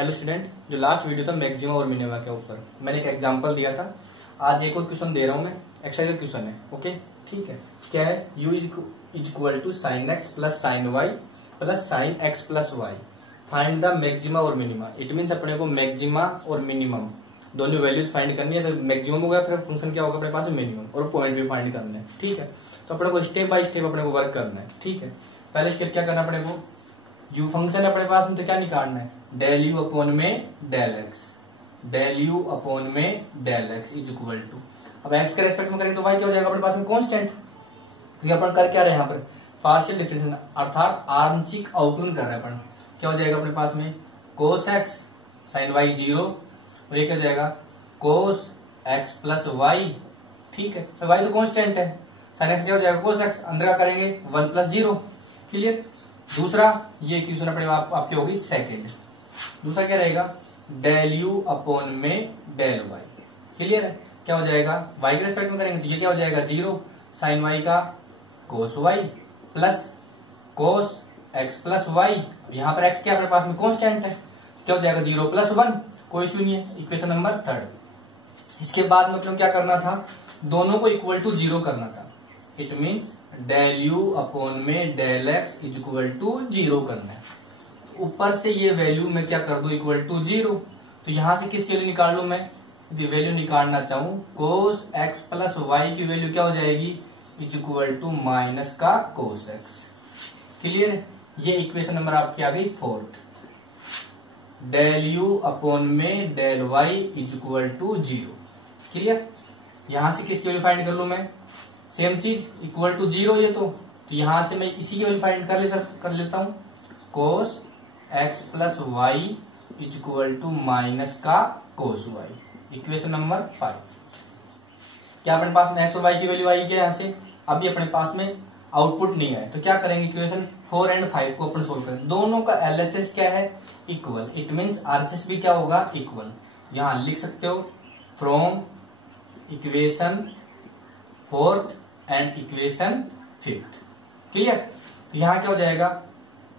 Hello student, जो last video था maxima और मिनिमा के ऊपर मैंने एक एग्जांपल दिया था। आज एक और क्वेश्चन दे रहा हूं मैं। एक्सरसाइज का क्वेश्चन है। ओके, ठीक है। क्या है? u is equal to sine x plus sine y plus sine x plus y. Find the maxima और मिनिमा। इट मीन्स अपने को मैक्सिमा और मिनिमम दोनों वैल्यूज फाइंड करनी है। तो मैक्सिमम होगा, फिर फंक्शन क्या होगा अपने पास मिनिमम, और पॉइंट भी फाइंड करना है। ठीक है, तो अपने को स्टेप बाय स्टेप अपने को वर्क करना है। ठीक है, पहले स्टेप क्या करना अपने को, यू फंक्शन अपने पास में, तो क्या निकालना है, डेल यू अपॉन में del X, del you upon में del x is equal to, अब एक्स के रेस्पेक्ट में करेंगे तो वाई क्या हो जाएगा अपने पास में, कांस्टेंट। ये अपन कर क्या रहे हैं यहाँ पर, पार्शियल डिफरेंशिएशन अर्थात आंशिक अवकलन कर रहे हैं अपन। क्या हो जाएगा अपने पास में, cos x sine y zero, और ये क्या हो जाएगा, कोस एक्स प्लस वाई। ठीक है, वाई तो कांस्टेंट है, साइन एक्स क्या हो जाएगा, कोस एक्स, अंदर का करेंगे 1 प्लस 0। क्लियर। दूसरा ये क्वेश्चन अपने आपकी होगी सेकंड। दूसरा क्या रहेगा, डेल यू अपॉन में डेल वाई। क्लियर है, क्या हो जाएगा, वाई के रेस्पेक्ट में करेंगे तो ये क्या हो जाएगा 0 साइन वाई का cos Y plus cos x plus Y. यहां पर एक्स क्या अपने पास में कांस्टेंट है, क्या हो जाएगा 0 प्लस 1, कोई इश्यू नहीं है। Equation number 3। इसके बाद मतलब क्या करना था, दोनों को इक्वल टू 0 करना था। It means del you upon में del x is equal to 0 करना है। ऊपर से ये वैल्यू मैं क्या कर दू, इक्वल टू 0। तो यहां से किस वैल्यू निकाल लू मैं, यदि वैल्यू निकालना चाहूं कोस एक्स प्लस वाई की वैल्यू क्या हो जाएगी, इज इक्वल टू माइनस का कोस एक्स। क्लियर। ये इक्वेशन नंबर आपकी आ गई 4। डेल यू अपॉन में del y is equal to 0। Clear. यहां से किसकी वैल्यू फाइंड कर लू मैं, सेम चीज, इक्वल टू 0 ये तो यहां से मैं इसी की वैल्यू फाइंड कर लेता हूं, cos x plus y is equal to minus का कोस वाई। Equation number 5। क्या अपने पास में एक्स और वाई की वैल्यू आई क्या यहां से, अभी अपने पास में आउटपुट नहीं है, तो क्या करेंगे, इक्वेशन 4 एंड 5 को अपन सोल्व करें। दोनों का एलएचएस क्या है, इक्वल। इट मीन्स आरएचएस भी क्या होगा, इक्वल। यहां लिख सकते हो from equation 4th and equation 5th। Clear. तो यहां क्या हो जाएगा,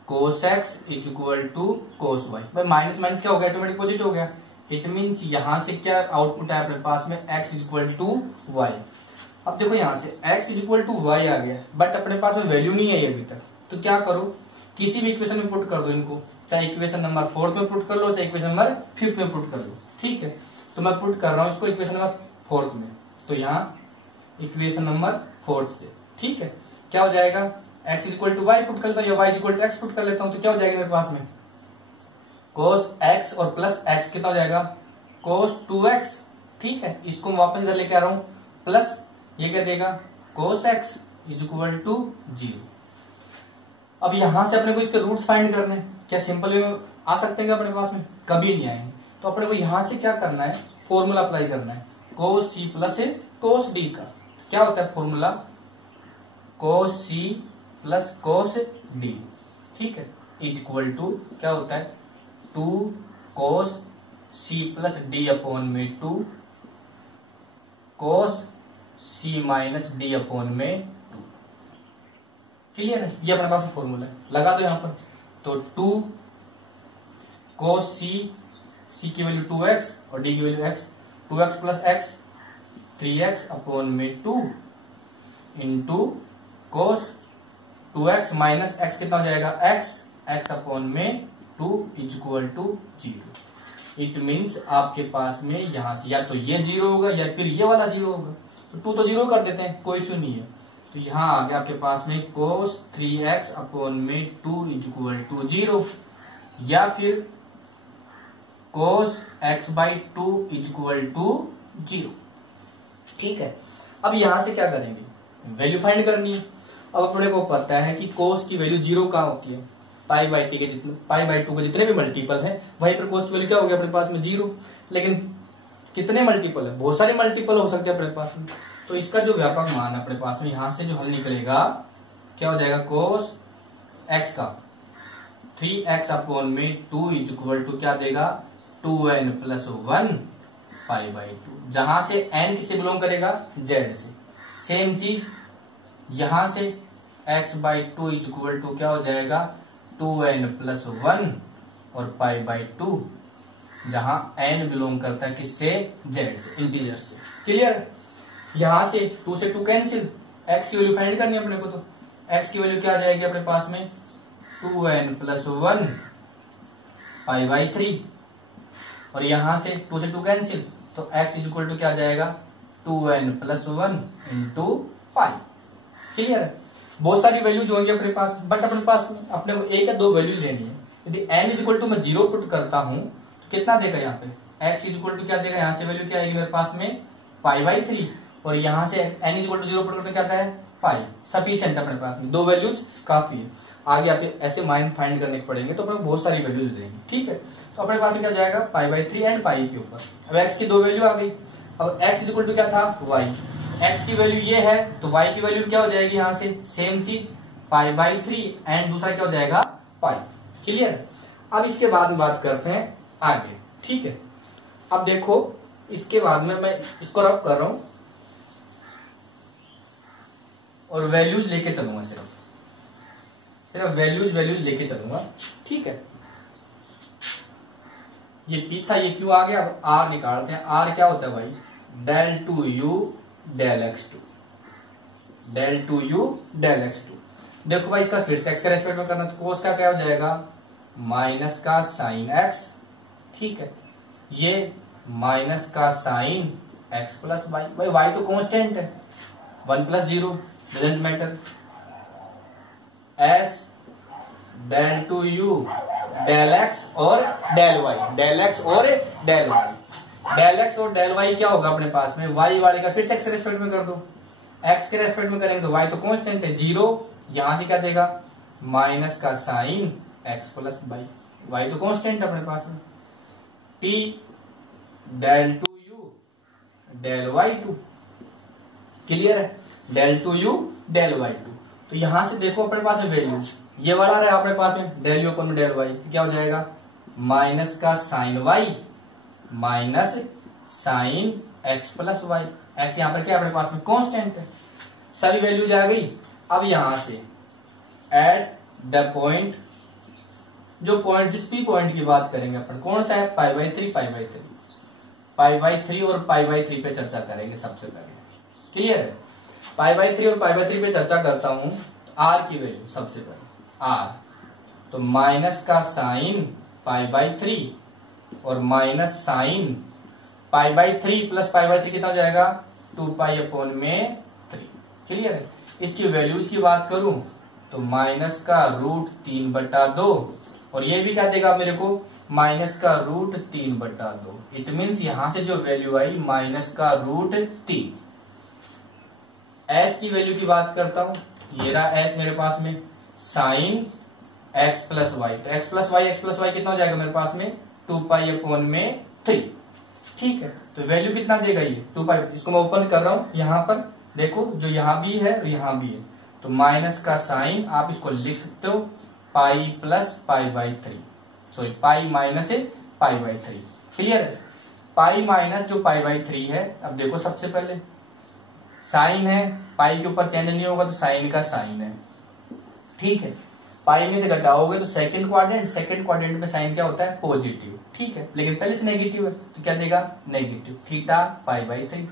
cos x is equal to cos y. भाई माइनस माइनस क्या हो गया, ऑटोमेटिक पॉजिटिव हो गया। इट मीन्स यहां से क्या आउटपुट है अपने पास में, X is equal to Y. अब देखो यहां से X is equal to Y आ गया, बट अपने पास में वैल्यू नहीं है अभी तक। तो क्या करो, किसी भी इक्वेशन में पुट कर दो इनको, चाहे इक्वेशन नंबर 4 में पुट कर लो, चाहे इक्वेशन नंबर 5 में पुट कर लो। ठीक है, तो मैं पुट कर रहा हूं इसको इक्वेशन नंबर 4 में, तो यहाँ इक्वेशन नंबर 4 से। ठीक है, क्या हो जाएगा, x is equal to y put कर लेता हूँ या y is equal to x put कर लेता हूँ, तो क्या हो जाएगा मेरे पास में, cos x और प्लस x कितना हो जाएगा, cos 2x। ठीक है, इसको मैं वापस इधर लेके आ रहा हूं, प्लस ये क्या देगा, cos x is equal to 0। अब यहां से अपने को इसके रूट्स फाइंड करने हैं। क्या सिंपल वे में आ सकते हैं अपने पास में, कभी नहीं आएंगे। तो अपने को यहां से क्या करना है, फॉर्मूला अप्लाई करना है, cos c plus cos d का। क्या होता है formula, cos c plus cos d। ठीक है, इज इक्वल टू क्या होता है, 2 cos c plus d upon में 2 cos c minus d upon में 2। क्लियर है, ये अपने पास फॉर्मूला है, लगा दो यहां पर। तो 2 cos c की वैल्यू 2x और d की value x, 2x plus x 3x upon में 2 into cos 2x minus x कितना हो जाएगा, x अपॉन में 2 is equal to 0। It means आपके पास में यहां से या तो ये 0 होगा या फिर ये वाला 0 होगा। तो 2 तो 0 कर देते हैं, कोई इश्यू नहीं है। तो यहां आ गया आपके पास में कोस 3x अपॉन में 2 इज इक्वल टू 0, या फिर cos x by 2 is equal to 0। ठीक है, अब यहां से क्या करेंगे, वैल्यू फाइंड करनी है। अब अपने को पता है कि कोस की वैल्यू 0 कहां होती है, पाई बाई 2 के जितने भी मल्टीपल है वहीं पर कोस की वैल्यू क्या होगी अपने पास में 0। लेकिन कितने मल्टीपल है, बहुत सारे मल्टीपल हो सकते हैं अपने पास में। तो इसका जो व्यापक मान है अपने पास में, यहां से जो हल निकलेगा क्या हो जाएगा, कोस एक्स का 3x अपॉन में 2 इज इक्वल टू क्या देगा, 2n प्लस 1 पाई बाई 2। जहां से n किससे बिलोंग करेगा, z से। सेम चीज यहां से x by 2 is equal to क्या हो जाएगा, 2n प्लस 1 और पाई बाई 2 जहां n बिलोंग करता है किससे, z से, इंटीजर से। क्लियर। यहां से 2 से 2 कैंसिल, x की वैल्यू फाइंड करनी है अपने को, तो x की वैल्यू क्या आ जाएगी अपने पास में 2n + 1 π/3, और यहां से 2 से 2 कैंसिल, तो x = क्या आ जाएगा 2n + 1 × π। क्लियर। बहुत सारी वैल्यूज होंगी अपने पास, बट अपने पास अपने को एक या दो वैल्यूज लेनी है। यदि n = मैं 0 पुट करता हूं तो कितना देगा यहाँ पे, x = क्या देगा, यहाँ से वैल्यू क्या आएगी मेरे पास में π/3, और यहाँ से n = 0 पुट करते क्या आता है पाई। सफिशिएंट अपने पास में दो वैल्यूज काफी है। आगे आप ऐसे माइंड फाइंड करने पड़ेंगे तो अपने बहुत सारी वैल्यूज देंगे। ठीक है, तो अपने पास में क्या जाएगा π/3 एंड पाई के ऊपर। अब x की दो वैल्यू आ गई। अब x = क्या था y, x की वैल्यू ये है तो y की वैल्यू क्या हो जाएगी, यहाँ से सेम चीज π/3 एंड दूसरा क्या हो जाएगा पाई। क्लियर। अब इसके बाद में बात करते हैं आगे। ठीक है, अब देखो इसके बाद में मैं इसको रब कर रहा हूं और वैल्यूज लेके चलूंगा, सिर्फ वैल्यूज लेके चलूंगा। ठीक है, ये p था, ये q आ गया। अब r निकालते हैं। r क्या होता है भाई, del 2u del x2, del 2u del x2। देखो भाई इसका फिर से x के रेस्पेक्ट में करना, तो cos का क्या हो जाएगा माइनस का साइन x। ठीक है, ये माइनस का साइन x प्लस y। भाई y तो कांस्टेंट है, 1 + 0 doesn't matter. s del 2u del x और del y, del x और del y। del x और del y क्या होगा अपने पास में, y वाले का फिर से x के रेस्पेक्ट में कर दो। x के रेस्पेक्ट में करेंगे तो y तो कांस्टेंट है 0, यहां से क्या देगा माइनस का sine x plus y, y तो कांस्टेंट अपने पास में। p del 2u del y2। Clear है, del 2u del y2। तो यहां से देखो अपने पास में वैल्यू ये वाला रहा अपने पास में del u / del y, तो क्या हो जाएगा माइनस का sine y minus sine x plus y। x यहां पर क्या अपने पास में कांस्टेंट है, सभी वैल्यूज आ गई। अब यहां से एट द पॉइंट, जो पॉइंट जिस भी पॉइंट की बात करेंगे अपन, कौन सा है π/3 π/3 और π/3 पे चर्चा करेंगे सबसे पहले। क्लियर है, π/3 और π/3 पे चर्चा करता हूं। r की वैल्यू सबसे पहले r, तो माइनस का साइन π/3 और माइनस साइन π/3 प्लस π/3 कितना हो जाएगा 2π/3। क्लियर है। इसकी वैल्यूज की बात करूं तो माइनस का √3/2, और ये भी क्या देगा मेरे को माइनस का √3/2। इट मीन्स यहां से जो वैल्यू आई माइनस का √3। s की वैल्यू की बात करता हूं, ये रहा s मेरे पास में साइन x प्लस y, तो x प्लस y कितना हो जाएगा मेरे पास में 2π/3। ठीक है, तो वैल्यू कितना देगा ये 2π। इसको मैं ओपन कर रहा हूं, यहां पर देखो जो यहां भी है और यहां भी है, तो माइनस का साइन आप इसको लिख सकते हो pi plus π/3, sorry pi minus π/3। Clear है, पाई माइनस जो π/3 है। अब देखो सबसे पहले साइन है, पाई के ऊपर चेंज नहीं होगा तो साइन का साइन है। ठीक है, पाई में से घटाओगे तो सेकंड क्वाड्रेंट में साइन क्या होता है पॉजिटिव। ठीक है, लेकिन पहले से नेगेटिव है तो क्या देगा नेगेटिव थीटा π/3।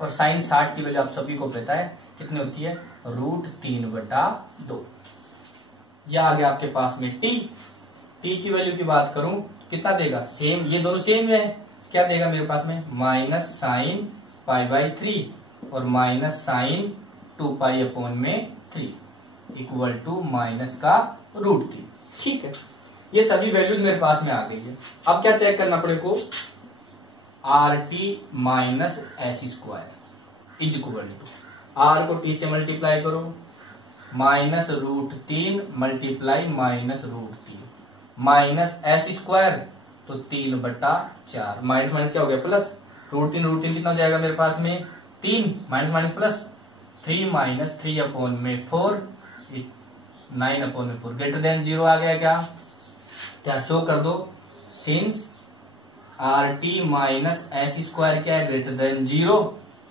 और साइन 60 की वैल्यू आप सभी को पता है कितनी होती है √3/2। यह आ गया आपके पास में t की वैल्यू की बात करूं कितना देगा, सेम, ये दोनों सेम है, क्या देगा मेरे पास में माइनस साइन π/3 और minus sine 2π/3 equal to minus का √3। ठीक है, ये सभी वैल्यूज मेरे पास में आ गई है। अब क्या चेक करना पड़ेगा को RT minus s² is equal to r को t से मल्टीप्लाई करो minus √3 multiply minus √3 minus s² तो 3/4 माइनस माइनस क्या हो गया प्लस √3 कितना हो जाएगा मेरे पास में 3 minus minus plus 3 minus 3/4 9/4 greater than 0 आ गया। क्या शो कर दो, सिंस RT माइनस s² क्या है greater than 0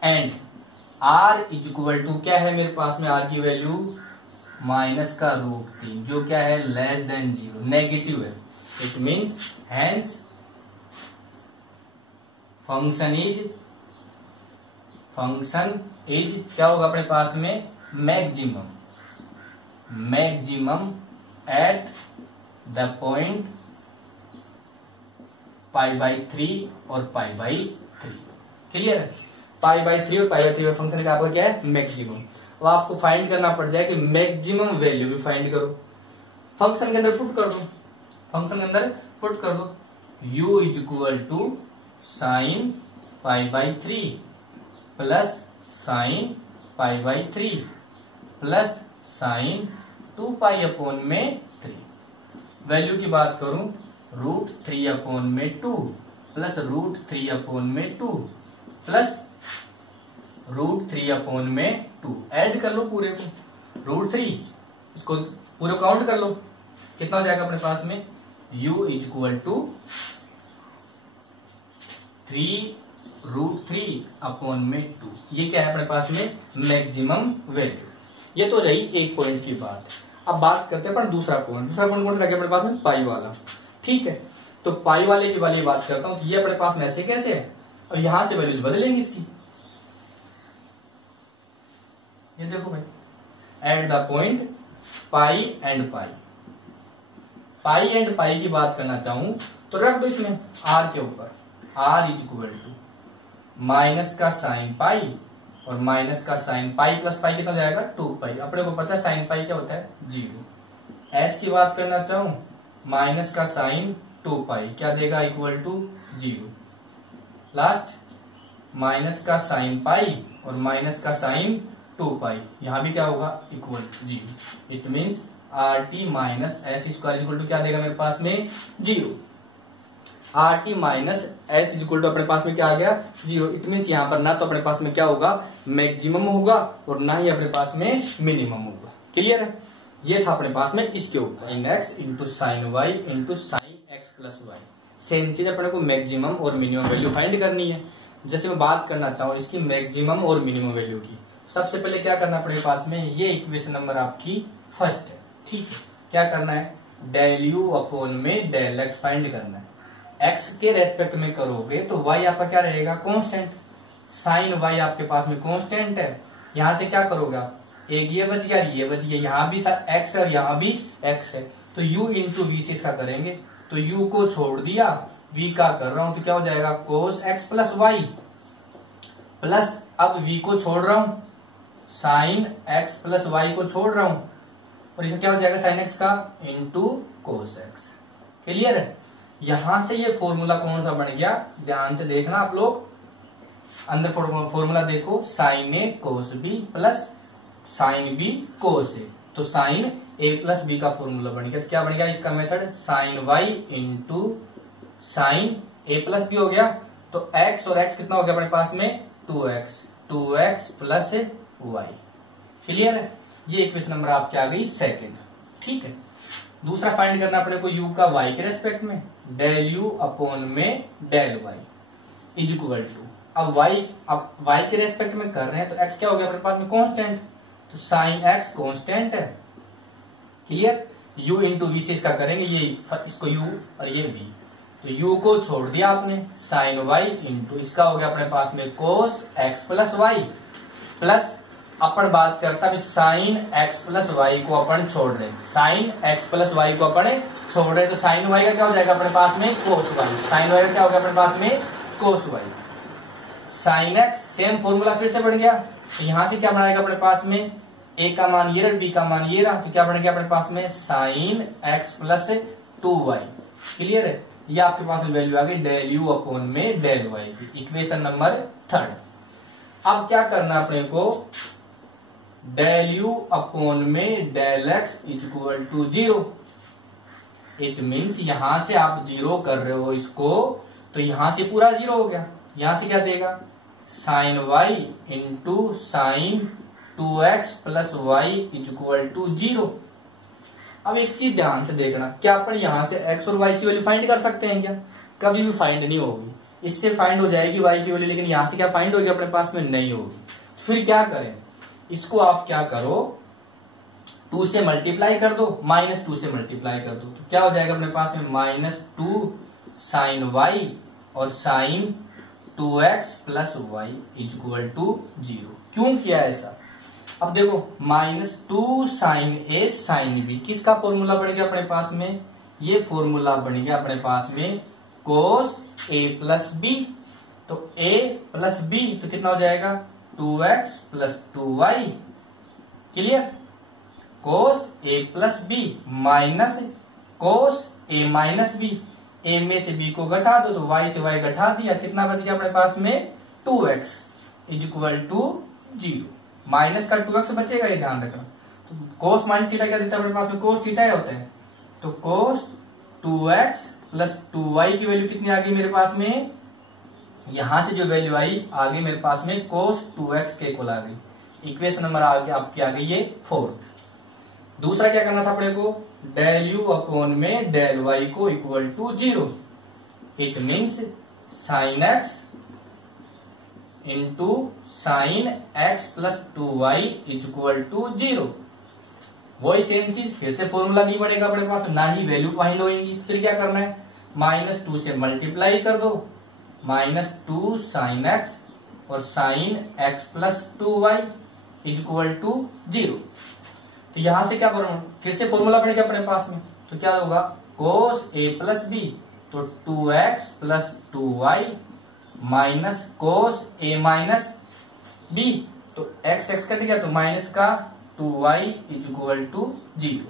and r is equal to क्या है मेरे पास में r की वैल्यू माइनस का √3 जो क्या है लेस देन 0 नेगेटिव है। It means hence function is क्या होगा अपने पास में, मैक्सिमम एट द पॉइंट π/3 और π/3। क्लियर है, π/3 और π/3 फंक्शन का आपका क्या है, मैक्सिमम। अब आपको फाइंड करना पड़ जाए कि मैक्सिमम वैल्यू भी फाइंड करो, फंक्शन के अंदर पुट कर दो, u is equal to sine π/3 plus sine π/3 plus sine 2π/3। Value की बात करूं, √3/2 प्लस √3/2 प्लस √3/2। ऐड कर लो पूरे को, √3 इसको पूरे काउंट कर लो, कितना हो जाएगा अपने पास में, u इज इक्वल टू 3√3/2। ये क्या है अपने पास में, मैक्सिमम वैल्यू। ये तो रही एक पॉइंट की बात। अब बात करते हैं अपन दूसरा पॉइंट कौन सा अपने पास में, पाई वाला। ठीक है, तो पाई वाले की वाली बात करता हूं, ये अपने पास में ऐसे कैसे है, और यहां से वैल्यूज बदलेंगे इसकी। ये देखो भाई, at the point pi and pi की बात करना चाहूं तो रख दो इसमें आर के ऊपर, R is equal to minus का साइन पाई और माइनस का साइन पाई प्लस पाई कितना जाएगा, 2π। अपने को पता है साइन पाई क्या होता है, 0। एस की बात करना चाहूं, माइनस का साइन 2π क्या देगा, इक्वल टू 0। लास्ट माइनस का साइन पाई और माइनस का साइन 2π, यहां भी क्या होगा, equal to 0। It means RT minus S square equal to क्या देगा मेरे पास में, 0। RT minus S equal to अपने पास में क्या आ गया, 0। इट मीन्स यहाँ पर ना तो अपने पास में क्या होगा, मैक्सिमम होगा और ना ही अपने पास में मिनिमम होगा। क्लियर है, ये था अपने पास में इसके ऊपर, sin x into sine Y into sine x plus y. Same चीज अपने को मैक्सिमम और मिनिमम वैल्यू फाइंड करनी है। जैसे मैं बात करना चाहूँ इसकी मैक्सिमम और मिनिमम वैल्यू की, सबसे पहले क्या करना अपने पास में, ये इक्वेशन नंबर आपकी फर्स्ट है। ठीक है, क्या करना है, डेल यू अपॉन में डेल एक्स फाइंड करना है। एक्स के रेस्पेक्ट में करोगे तो वाई आपका क्या रहेगा, कांस्टेंट। साइन वाई आपके पास में कांस्टेंट है, यहां से क्या करोगे आप, एक ये बच गया, ये बच गया, यहाँ भी एक्स है और यहाँ भी एक्स है, तो u इंटू वी से इसका करेंगे, तो u को छोड़ दिया, v का कर रहा हूं तो क्या हो जाएगा, cos x plus y plus अब v को छोड़ रहा हूं, साइन एक्स प्लस वाई को छोड़ रहा हूं, और इसे क्या हो जाएगा, साइन एक्स का इंटू कोस एक्स। क्लियर है, यहां से ये फॉर्मूला कौन सा बन गया, ध्यान से देखना आप लोग, अंदर फॉर्मूला देखो, sine A cos B plus sine B cos A, तो साइन ए प्लस बी का फॉर्मूला बन गया। तो क्या बन गया इसका method, sine Y into sine A plus B हो गया, तो एक्स और एक्स कितना हो गया अपने पास में, 2x प्लस वाई। क्लियर है, ये इक्वेशन नंबर आपकी आ गई सेकंड। ठीक है, दूसरा फाइंड करना अपने को u का y के रेस्पेक्ट में, डेल u अपॉन में del y is equal to, अब y के रेस्पेक्ट में कर रहे हैं तो x क्या हो गया अपने पास में, कांस्टेंट, तो साइन x कांस्टेंट है। क्लियर, u इंटू वी से इसका करेंगे, ये इसको u और ये v, तो u को छोड़ दिया आपने, साइन y इंटू इसका हो गया अपने पास में कोस x प्लस वाई प्लस अपन बात करता है साइन एक्स प्लस वाई को अपन छोड़ रहे, साइन एक्स प्लस वाई को अपन छोड़ रहे, तो साइन वाई का क्या हो जाएगा अपने पास में, कोस वाई, साइन वाई का क्या हो गया अपने पास में, cos Y. Sine X same formula फिर से बढ़ गया, तो यहां से क्या बनाएगा अपने पास में, ए का मान ये रहा, बी का मान ये रहा, तो क्या बन गया अपने पास में, sign x plus 2y। Clear है, ये आपके पास में वैल्यू आ गई डेल यू अपॉन में डेल वाई की, इक्वेशन नंबर थर्ड। अब क्या करना अपने को, डेल यू अपॉन में del x is equal to 0। It means यहां से आप 0 कर रहे हो इसको, तो यहां से पूरा 0 हो गया, यहां से क्या देगा, sine Y into sine 2x plus y is equal to 0। अब एक चीज ध्यान से देखना, क्या अपन यहां से x और y की वैल्यू फाइंड कर सकते हैं क्या, कभी भी फाइंड नहीं होगी, इससे फाइंड हो जाएगी y की वैल्यू, लेकिन यहां से क्या फाइंड होगी अपने पास में, नहीं होगी। फिर क्या करें, इसको आप क्या करो, 2 से मल्टीप्लाई कर दो, -2 से मल्टीप्लाई कर दो, तो क्या हो जाएगा अपने पास में, -2 साइन वाई और sine 2x plus y equal to 0। क्यों किया ऐसा? अब देखो -2 साइन ए साइन बी, किसका फॉर्मूला बन गया अपने पास में? ये फॉर्मूला बन गया अपने पास में कोस ए प्लस बी। तो a प्लस बी तो कितना हो जाएगा? 2x plus 2y। Clear? Cos A plus B minus cos A minus B. ए में से बी को घटा दो तो y से y घटा दिया, कितना बच गया अपने पास में? 2x equal to 0। माइनस का 2x बचेगा, ये ध्यान रखना। तो कोस माइनस थीटा क्या देता है अपने पास में? कोस थीटा होता है। तो कोस 2x प्लस 2y की वैल्यू कितनी आ गई मेरे पास में? यहां से जो वैल्यू आई आगे मेरे पास में कोस 2x के इक्वल आ गई। इक्वेशन नंबर आगे आपकी आ गई ये 4। दूसरा क्या करना था अपने को? डेल यू अपॉन में डेल वाई को equal to 0। It means sine x into sine x plus 2y equal to 0। वही सेम चीज, फिर से फॉर्मूला नहीं बनेगा अपने पास, ना ही वैल्यू फाइंड होगी। फिर क्या करना है? -2 से मल्टीप्लाई कर दो, -2 साइन एक्स और sine x plus 2y equal to 0। तो यहां से क्या करूं? फिर से फॉर्मूला बनेगा अपने पास में, तो क्या होगा? कोस ए प्लस बी, तो 2x plus 2y minus cos A minus B, तो x x कट गया तो माइनस का 2y equal to 0।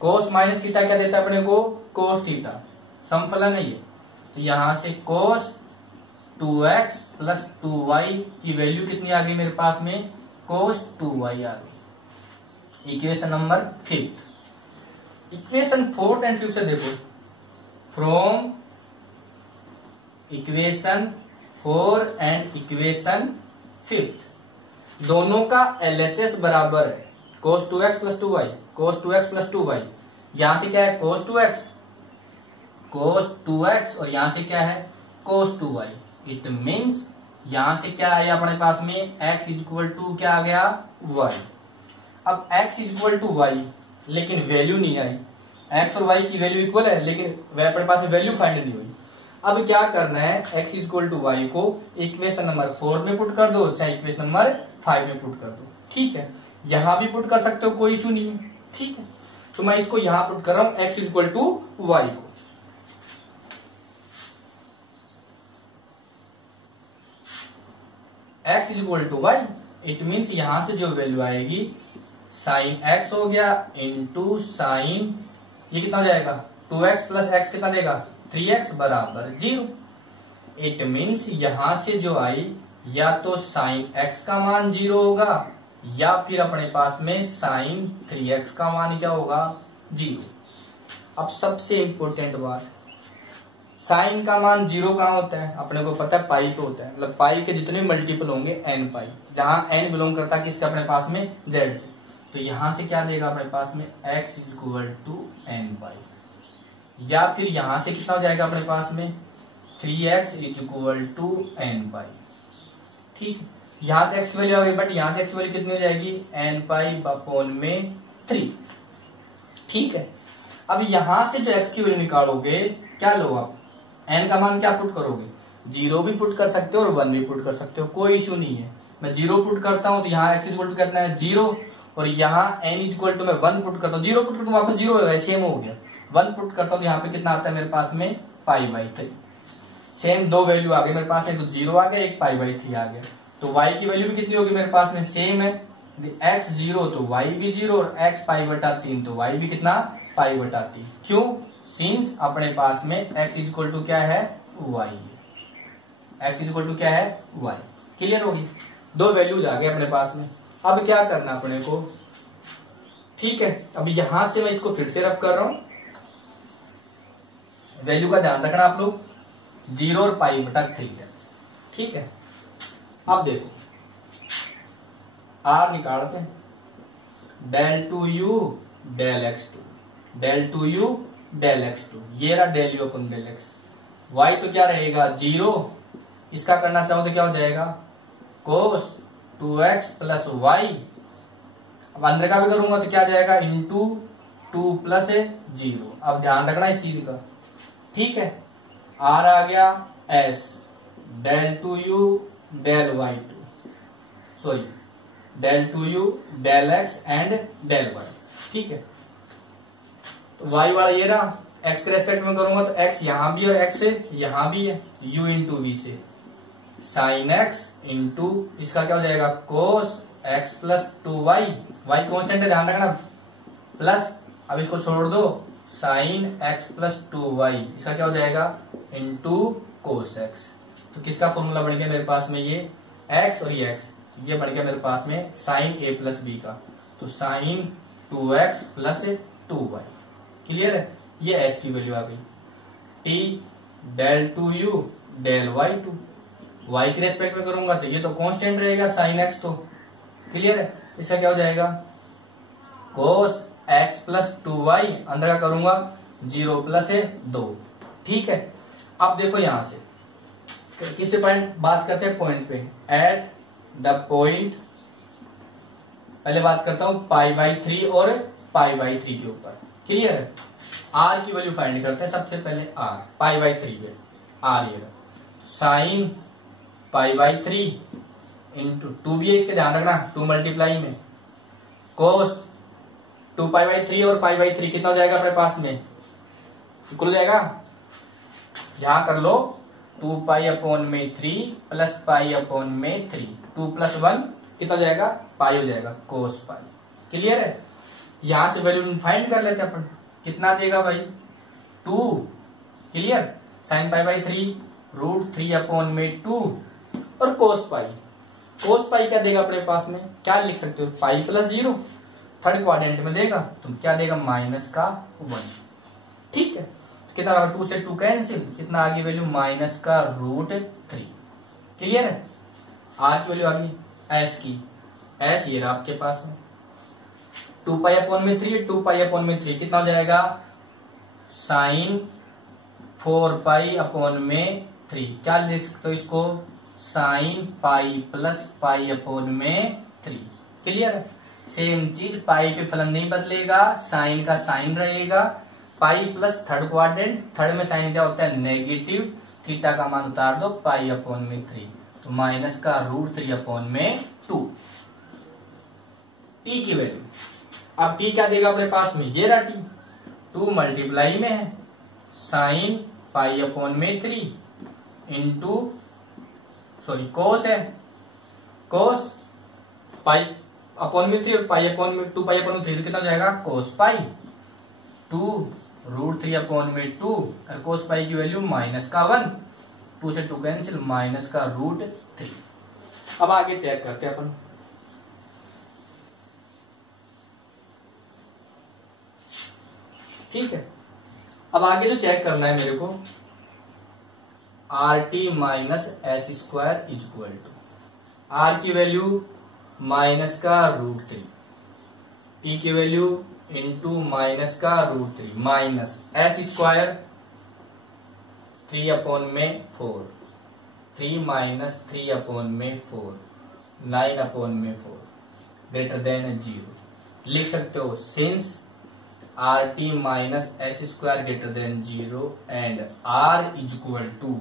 Cos minus theta क्या देता है अपने को? कोस थीटा, समफलन है ये। तो यहां से कोस 2x प्लस 2y की वैल्यू कितनी आ गई मेरे पास में? कोस 2y आ गई। Equation number 5। इक्वेशन 4 एंड 5 से देखो, फ्रॉम इक्वेशन 4 एंड इक्वेशन 5 दोनों का LHS बराबर है cos 2x plus 2y, cos 2x plus 2y। यहां से क्या है? cos 2x और यहां से क्या है? cos 2y। इट मीन्स यहां से क्या आया अपने पास में? x इक्वल टू क्या आ गया? y। अब x इक्वल टू y, लेकिन वैल्यू नहीं आई। x और y की वैल्यू इक्वल है, लेकिन अपने पास वैल्यू फाइंड नहीं हुई। अब क्या करना है? x इक्वल टू y को इक्वेशन नंबर 4 में पुट कर दो, चाहे इक्वेशन नंबर 5 में पुट कर दो। ठीक है, यहां भी पुट कर सकते हो, कोई इशू नहीं है। ठीक है, तो मैं इसको यहां पुट कर रहा हूं x इक्वल टू y को। x equal to y, it means यहां से जो वैल्यू आएगी साइन x हो गया इंटू साइन, ये कितना हो जाएगा? 2x प्लस x कितना देगा? 3x बराबर 0। इट मीन्स यहां से जो आई या तो साइन x का मान 0 होगा या फिर अपने पास में साइन 3x का मान क्या होगा? 0। अब सबसे इंपॉर्टेंट बात, साइन का मान 0 कहां होता है? अपने को पता है पाई पे होता है, मतलब पाई के जितने मल्टीपल होंगे n पाई, जहां n बिलोंग करता है किसके? अपने पास में z से। तो यहां से क्या देगा अपने पास में? x इक्वल टू n पाई, या फिर यहां से कितना हो जाएगा अपने पास में? 3x इक्वल टू n पाई। ठीक, यहां तो x की वैल्यू आ गई, बट यहां से x की वैल्यू कितनी हो जाएगी? n पाई अपॉन में 3। ठीक है, अब यहां से जो x की वैल्यू निकालोगे, क्या लो आप? n का मान क्या पुट करोगे? 0 भी पुट कर सकते हो और 1 भी पुट कर सकते हो, कोई इश्यू नहीं है। मैं 0 पुट करता हूं तो यहाँ x इक्वल टू कितना है? 0, और यहाँ n इक्वल टू मैं 1 पुट करता हूँ। 0 पुट करता हूँ वापस 0 है, सेम हो गया। 1 पुट करता हूँ तो यहाँ पे कितना आता है मेरे पास में? π/3। सेम दो वैल्यू आ गई मेरे पास में, तो 0 आ गया, एक π/3 आ गया। तो y की वैल्यू भी कितनी होगी मेरे पास में? सेम है, x 0 तो y भी 0, और x π/3 तो y भी कितना? π/3। क्यों? सिंस अपने पास में x इक्वल टू क्या है? y। x इक्वल टू क्या है? y। क्लियर होगी? दो वैल्यूज आ गए अपने पास में। अब क्या करना अपने को? ठीक है, अब यहां से मैं इसको फिर से रफ कर रहा हूं। वैल्यू का ध्यान रखना आप लोग, 0 और π/3 है। ठीक है, अब देखो r निकालते हैं। del 2u del x2, del 2u del x2, ये रहा del u अपन del x। y तो क्या रहेगा? 0। इसका करना चाहो तो क्या हो जाएगा? cos 2x plus y। अब अंदर का भी करूंगा तो क्या जाएगा? Into 2 plus 0। अब ध्यान रखना इस चीज का। ठीक है, r आ गया s, del 2u del y2, sorry del 2u del x and del y। ठीक है, तो y वाला ये रहा, x के रेस्पेक्ट में करूंगा तो x यहां भी और x यहां भी है, u इंटू वी से साइन x इंटू इसका क्या हो जाएगा कोस x plus 2y, y constant है ध्यान रखना, प्लस अब इसको छोड़ दो साइन x प्लस 2y, इसका क्या हो जाएगा इंटू कोस x। तो किसका फॉर्मूला बन गया मेरे पास में, ये x और ये x, ये बन गया मेरे पास में साइन a प्लस b का, तो sign 2x plus 2y। Clear है, ये s की वैल्यू आ गई। t del 2u del y2, y के रेस्पेक्ट में करूंगा तो ये तो कांस्टेंट रहेगा साइन x, तो क्लियर है, इसका क्या हो जाएगा कोस x प्लस 2y, अंदर का करूंगा 0 प्लस 2। ठीक है, अब देखो यहां से किस पे पॉइंट बात करते हैं, पॉइंट पे, एट द पॉइंट, पहले बात करता हूं π/3 और π/3 के ऊपर। क्लियर है, r की वैल्यू फाइंड करते हैं सबसे पहले, r π/3 पे r ये साइन π/3 इंटू 2 भी है, इसके ध्यान रखना 2 मल्टीप्लाई में कोस 2π/3 और π/3 कितना हो जाएगा अपने पास में, इक्वल हो जाएगा, यहां कर लो 2π/3 प्लस π/3, 2 प्लस 1 कितना हो जाएगा पाई हो जाएगा कोस पाई। क्लियर है, यहां से वैल्यू फाइंड कर लेते हैं अपन, कितना देगा भाई 2। क्लियर, साइन π/3 √3/2 और कोस पाई क्या देगा अपने पास में, क्या लिख सकते हो पाई प्लस 0, थर्ड क्वाड्रेंट में देगा तो क्या देगा -1। ठीक है, कितना 2 से 2 कैंसिल, कितना आ गई वैल्यू -√3। क्लियर है, आर की वैल्यू आ गई एस की, एस ये रहा आपके पास में 2π/3, 2π/3 कितना हो जाएगा साइन 4π/3, क्या लिख सकते हो इसको साइन पाई प्लस π/3। क्लियर है, सेम चीज पाई पे फलन नहीं बदलेगा, साइन का साइन रहेगा, pi plus third quadrant, third में साइन क्या होता है नेगेटिव, थीटा का मान उतार दो π/3, तो -√3/2 टी की वैल्यू। अब टी क्या देगा अपने पास में, ये रहा टी, 2 मल्टीप्लाई में है साइन π/3 इंटू सॉरी कोस है, कोस π/3 और π/2 कितना हो जाएगा कोस पाई, 2√3/2 और कोस पाई की वैल्यू -1, 2 से 2 कैंसिल -√3। अब आगे चेक करते हैं अपन, ठीक है, अब आगे जो चेक करना है मेरे को RT - S² equal to R की वैल्यु -√3, T की value into -√3 minus S² 3/4, 3 - 3/4 9/4 greater than 0। लिख सकते हो since RT - S² greater than 0 and R equal to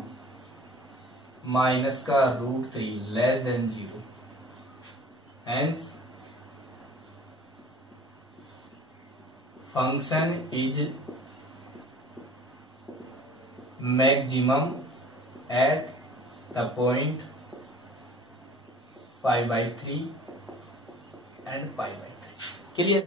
-√3 less than 0, hence function is maximum at the point π/3 and π/3। Clear.